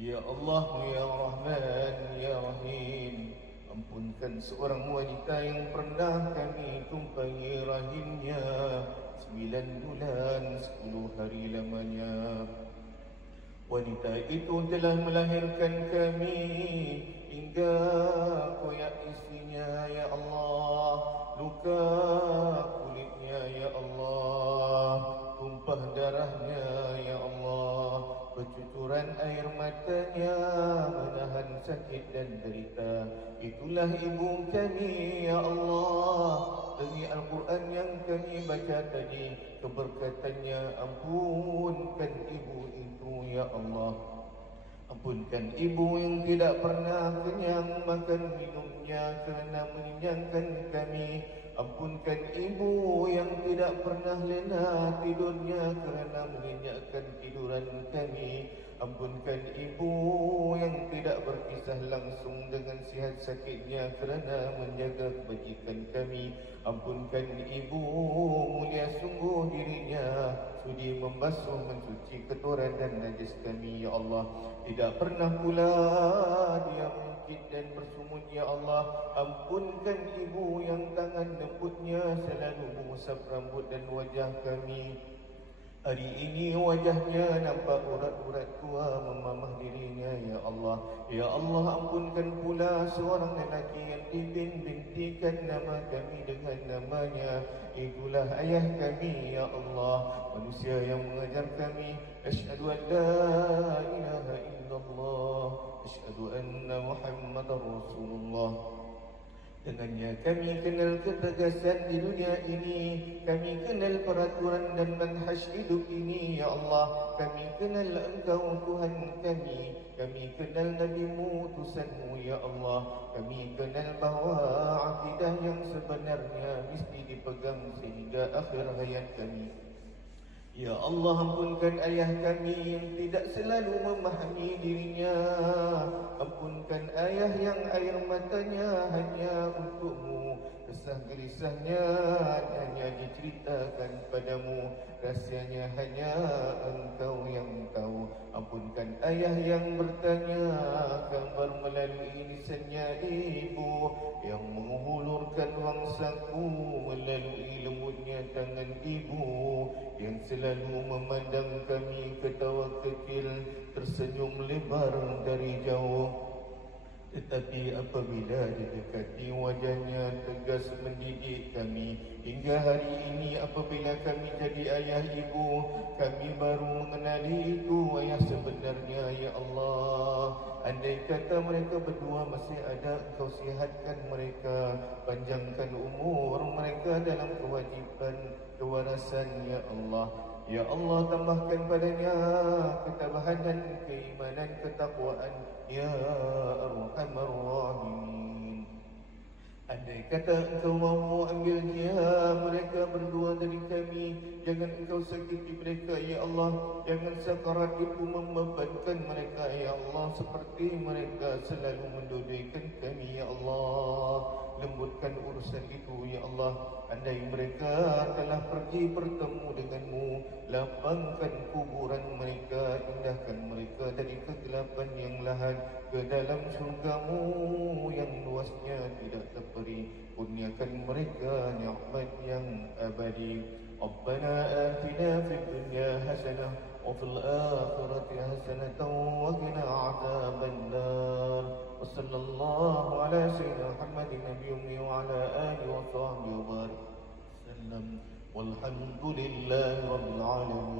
Ya Allah, Ya Rahman, Ya Rahim, ampunkan seorang wanita yang pernah kami tumpangi rahimnya 9 bulan 10 hari lamanya. Wanita itu telah melahirkan kami hingga koyak isinya, Ya Allah. Luka kulitnya, Ya Allah. Tumpah darahnya, Ya Allah. Bercucuran air matanya, menahan sakit dan derita. Itulah ibu kami, Ya Allah. Demi Al-Quran yang kami baca tadi, keberkatannya ampunkan ibu itu, Ya Allah. Ampunkan ibu yang tidak pernah kenyang makan minumnya kerana mengenyangkan kami. Ampunkan ibu yang tidak pernah lena tidurnya kerana mengenyakkan tiduran kami. Ampunkan ibu yang tidak berkisah langsung dengan sihat sakitnya kerana menjaga kebajikan kami. Ampunkan ibu mulia sungguh dirinya, sudi membasuh mencuci kotoran dan najis kami, Ya Allah. Tidak pernah pula dia mungkit dan bersumut, Ya Allah. Ampunkan ibu yang tangan lembutnya selalu mengusap rambut dan wajah kami. Hari ini wajahnya nampak urat-urat tua memamah dirinya, Ya Allah. Ya Allah, ampunkan pula seorang lelaki yang dibintikan nama kami dengan namanya. Itulah ayah kami, Ya Allah. Manusia yang mengajar kami, asyhadu an la ilaha illallah, asyhadu anna Muhammadar Rasulullah. Dengannya kami kenal ketegasan di dunia ini, kami kenal peraturan dan manhaj hidup ini, Ya Allah. Kami kenal Engkau Tuhan kami kenal Nabi-Mu utusan-Mu, Ya Allah. Kami kenal bahawa akidah yang sebenarnya mesti dipegang sehingga akhir hayat kami. Ya Allah, ampunkan ayah kami yang tidak selalu memahami dirinya. Ampunkan ayah yang air matanya hanya untuk-Mu. Kesah gerisahnya hanya diceritakan padamu. Rahsianya hanya Engkau yang tahu. Ampunkan ayah yang bertanya kabar melalui lisannya ibu, yang menghulurkan wangsaku melalui lembutnya tangan ibu, yang selalu memandang kami ketawa kecil, tersenyum lebar dari jauh. Tetapi apabila didekati wajahnya tegas mendidik kami. Hingga hari ini apabila kami jadi ayah ibu, kami baru mengenali itu ayah sebenarnya, Ya Allah. Andai kata mereka berdua masih ada, Engkau sihatkan mereka, panjangkan umur mereka dalam kewajiban kewarasan, Ya Allah. Ya Allah, tambahkan padanya ketabahan dan keimanan, ketakwaan, Ya Arhamar Rahimin. Andai kata Engkau mahu ambil dia mereka berdua dari kami, jangan Engkau sakiti mereka, Ya Allah. Jangan sakarat itu membebankan mereka, Ya Allah, seperti mereka selalu mendudukan kami, Ya Allah. Lembutkan urusan itu, Ya Allah. Andai mereka telah pergi bertemu denganmu, lapangkan kuburan mereka, indahkan mereka dari kegelapan yang lahat ke dalam syurga-Mu yang luasnya tidak terperi. Kurniakan mereka nikmat yang abadi. Rabbana atina fid dunya hasanah wa fil akhirati hasanatan wa qina adzaban nar. Wa sallallahu ala sayyidina Muhammadin nabiyyi wa ala alihi wa sahbihi wa barik sallam. Walhamdulillahi rabbil alamin.